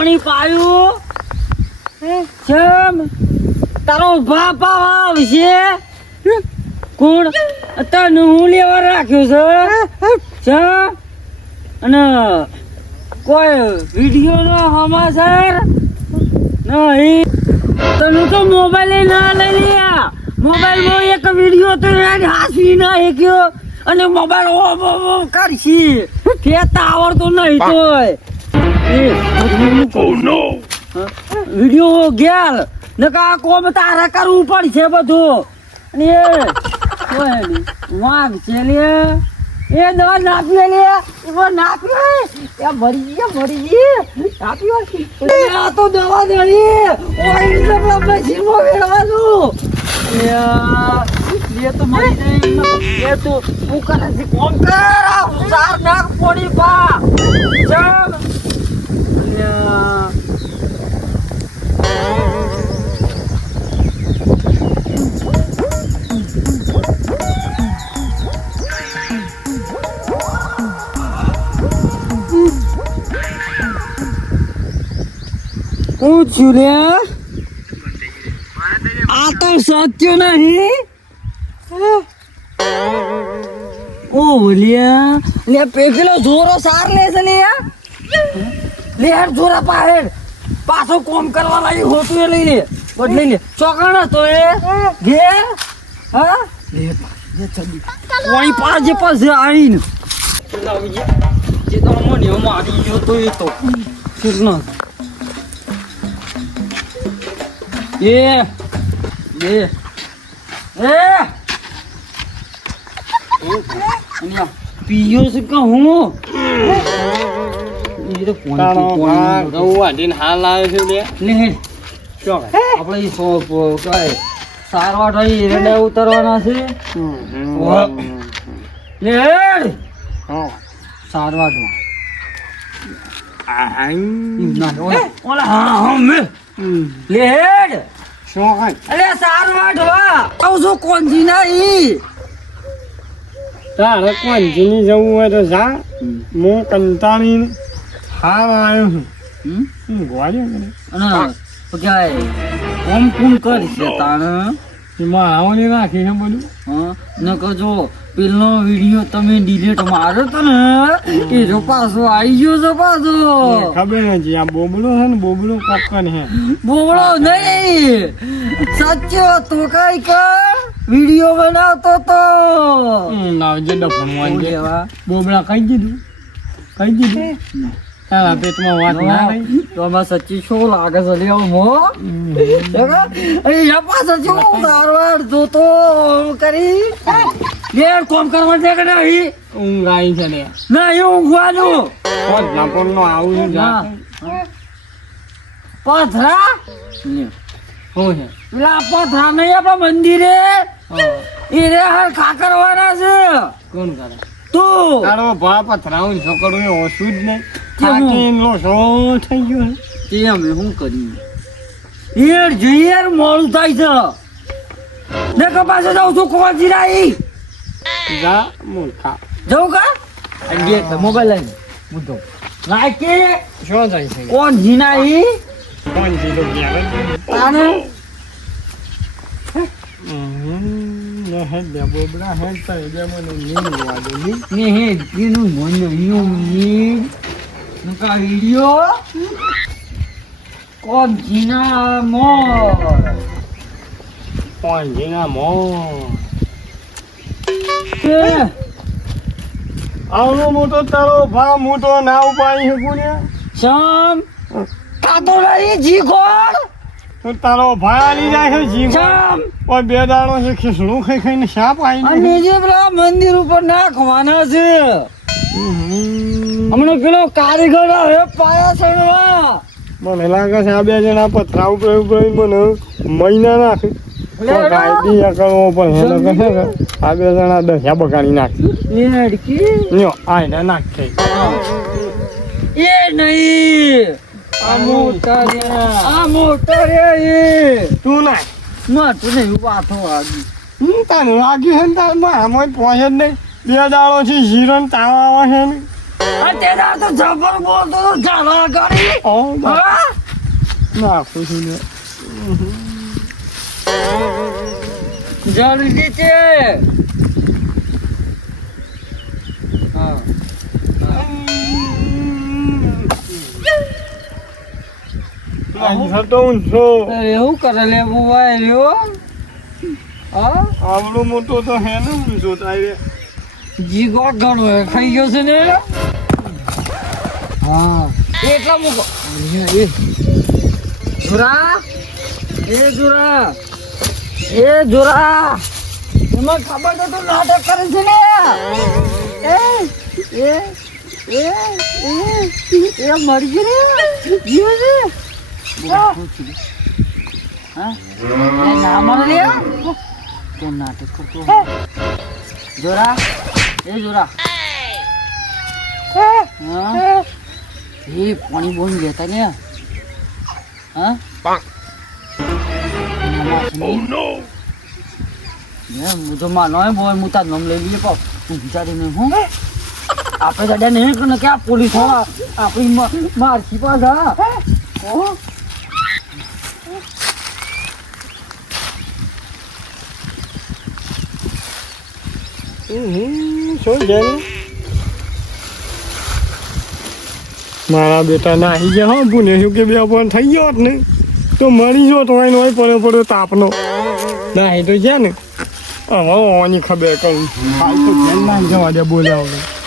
પાણી પાયું તારો બાપ આવશે કોણ તને હું લેવા રાખ્યો છે અને કોઈ વિડીયો નો સમાચાર નહીં તને તો મોબાઈલ ના લઈ લ્યા મોબાઈલ માં એક વિડીયો તો હાસી ના ગયો અને મોબાઈલ ઓમ કરશી ખેતા આવડતો નહીં તોય વિડીયો ગેલ નકા કોમ તારા કરવું પડશે બધું અને વાઘ છે લે એ દવા નાખી લે એમાં નાખી એ મરી ગઈ આ તો દવા દળી ઓય મશીનમાં વેળવાનું એ તો મરી જાય એ તો હું કરે છે કોમ કર ચાર નાખ પોડી પા ચાલ હું છું રે આ તો સત્ય નહીં ઓ લે પેલો જોરો સાર લે છે લે હેડ જોરા પાહેડ પાછો કોમ કરવા લાગી હોતું એ લઈ લે બદલી લે ચોકણ હતો એ ઘેર હા લે ચડી કોઈ પાજે પાસે આવીને જે તો મને મારી ગયો તો એ તો કેટલો એ પીયો છે કે હું હાલ આવે છે આપણે સારવાર થઈ રેડા ઉતરવાના છે સારવાર લેડ અરે સારવાર આવું છું કોણજી નહીં તારે કોણજીની જવું હોય તો જા હું કંટાળીને હાલ આવ્યો છું કોમ કોમ કરશે તારે એમાં આવને રાખી છે બધું ન કહો પેલો વિડીયો તમે ડિલીટ માર્યો તો ને એ જો પાછો આવી ગયો છે પાછો ખબર નથી આ બોબડો છે ને બોબડો કોકન હે બોબડો નહીં સાચો તો કઈ કર વિડીયો બનાવતો તો લાવજે ડફણવાન બોબડા કઈ દીધું તારા પેટમાં વાત ના રહી તો આમાં સચ્ચી શું લાગે છે લેવો મો અહીંયા પાછો જો સારવાર જોતો કરી લેર કોમ કરવા દે કે નહીં ઊંઘ આવી છે ને ના એ ઊંઘવાનું નાપણનો આવું છે પથરા શું છે પેલા પથરા નહીં આપણા મંદિરે એ રે હાર ખાકરવાના છે કોણ કરે તું તારો ભા પથરાવું છોકરો એ ઓછું જ નહીં થાકીને લો થઈ ગયો તે અમે શું કર્યું યાર જોઈએ મોડું થાય છે ને કપાસે જાઉં છું કોણ જીરાઈ જા મૂર્ખા જવું કા મોબાઈલ લઈને મૂકો લાકી શું થાય છે કોણ જીનાઈ કોણ જીરો ગયા તાને હે બોબડા હે તો એ મને નીંદ વાગે ને હે દીનું મને ની નકા વિડિયો કોણ જીના મો આવનો મોટો તારો ભા મોટો ના ઉપાય શકું ને શમ કાતો રહી જીગોળ તો તારો ભાઈ આલી જાય છે જીવ શમ ઓય બે દાડો છે ખીસણું ખાઈને સાપ આવી અને જે પેલા મંદિર ઉપર નાખવાના છે હમણાં પેલો કારીગર હવે પાયા ચડવા મને લાગે છે આ બે જણા પથરા ઉપર મને મહિના નાખે કાયદી કરવો પણ આ બે જણા દસ્યા બગાડી નાખી લડકી આઈને નાખે એ નહીં આ મોટા રે એ તું ના ના તું નહીં વાતો આવી તારે લાગ્યું છે ને તારમાં આમાં પહોંચે જ નહીં 2 દાડો છે જીરણ તાવ આવે છે ને તે દાડ તો જબર બોલતો તો ઝાલા કરી હા નાખું છું ને જલ્દી છે હા એવું કરે લે બુવાય રહ્યો હા આવડો મોટો તો હે ને ઊંચો તારે જીગો ઘણો હે ખાઈ ગયો છે ને હા એટલા મૂકો એ જોરા એમાં ખબર તો તું નાટક કરે છે ને એ મરી ગઈ રે જીવ છે હા ના મર લે તો નાટક કરતો જોરા હા એ પાણી બોન લેતા ને હા મુझे मानो है बोल मुता नम ले लिए पाओ तू बिचारी में हूँ आपे दादा नहीं करना क्या पुलिस होगा आपकी मार की पास हाँ શું છે મારા બેટા નાહી ગયા હો પુણે શું કે 2 પણ થઈ ગયો જ નહીં તો મરી જો તો હોય પડ્યો તાપનો નાહી તો છે ને હવે ઓની ખબર કરું હાલ તો જેલ ના જવા દે બોલ્યા વગર